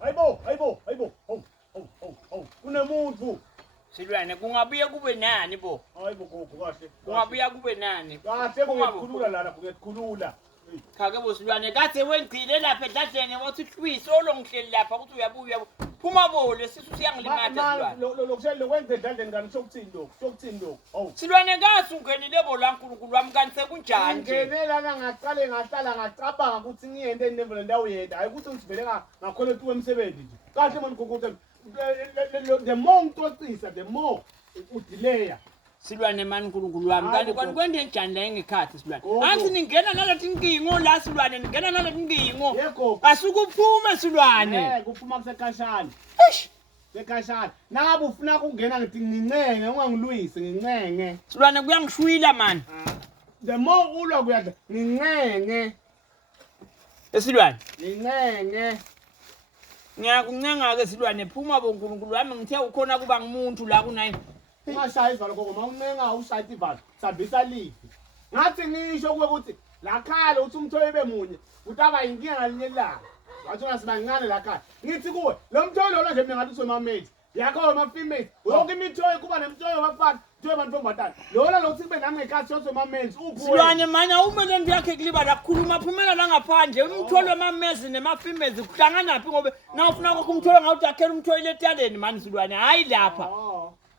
hayibo. Oh. Kunemuntu. Silwane kungabuye kube nani bo? Hayibo gogo kahle. Kungabuye kube nani? Kahle kungakhulula lana kungakhulula. Khake bo Silwane kade wengcile lapha edladleni wathi hlwisi olongihleli lapha ukuthi uyabuya phuma bo lesisu siyangilimaza Silwane. Lokushela lokwenze edladleni kanti sokuthini lokho. Oh. Silwane kathi ungenile bo la nkulunkulu wami kanti sekunjani nje? Ngenela la ngaqale ngahlala ngacabanga ukuthi ngiyende enevele ndawo yenda hayi ukuthi ngivele ngakhole tuwe emsebenzi nje. Kahle manje gogo the more ngicocisa the more udileya. Silwane mani nkulunkulu wami kanti kwende njani la engekhathi Silwane athi ningena nalathi inkingo la Silwane ningena nalathi inkingo asukuphume Silwane kuphuma kusekashana sekashana nangabe ufuna ukungena ngithi ngincenge ungangilwisi ngincenge Silwane kuyangishwila man the more ulwa kuyadla ngincenge Silwane ngincenge ngiyakuncenga ke Silwane phuma bo nkulunkulu wami ngithe ukhona kuba ngumuntu la kunayini ungashaya ivalo gogo mawuncenga ushaya ivalo sabisa lifi ngathi ngisho ukuthi la khaya uthi umtholo ibe munye utaba inkinga ngalinye ilanga wathi ngasibancane la khaya ngithi kuwe lo mtholo lo nje mina ngathi usomamate yakho ama females wonke imitholo kuba nemtholo bafana nje bantu bombatana lona lo sibe nami ngekhathi usomamate uphuwe Silwane manya uma lento yakhe kuliba la kukhuluma phumela la ngaphandle umtholo wamamezi nema-females kuhlangana phi ngobe na ufuna umtholo ngawuthi akhela umtholo letaleni mani Silwane hayi lapha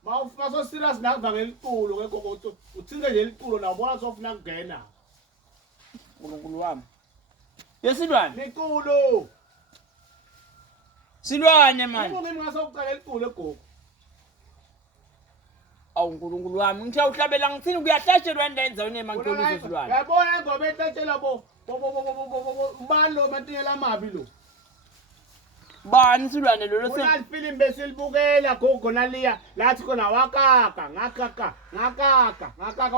Mawufuna so serious nakuvanga eliculo ke gogo uthinte nje eliculo nawo bona sofuna kungena nkulunkulu wami Silwane liculo Silwane mani ngeke ngasokucela eliculo egogo awu nkulunkulu wami ngithe uhlabela ngithini kuyahlashelwa endenzweni emankulunkulu Silwane yabona ngoba ethatshela bo ubalo mantingela amabi lo bani Silwane lolo Una film besilibukela gogo naliya lathi khona wakaka ngakaka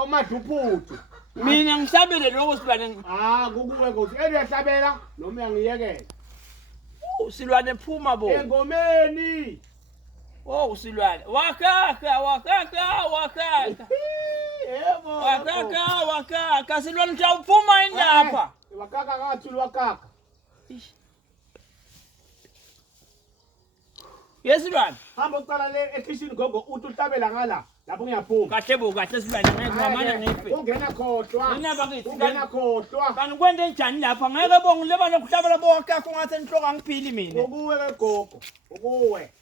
umaduphuthu mina ngihlabele lokho Silwane kukuwe ngothi uyahlabela noma uyangiyekela Silwane phuma bo engomeni Silwane wakaka yebo wakaka Silwane uphuma indapha wakaka kathuli wakaka Silwane hamba ucala le ekitchen gogo uthi uhlabela ngala lapho ngiyaphuma kahle Silwane ngeke ngamanye ngife ungena khohlwa Nina bakithi ungena khohlwa kanti kwende njani lapha ngeke bonke leba lokuhlabela bonke akho ngathi enhloko angiphili mina ukuwe ke gogo ukuwe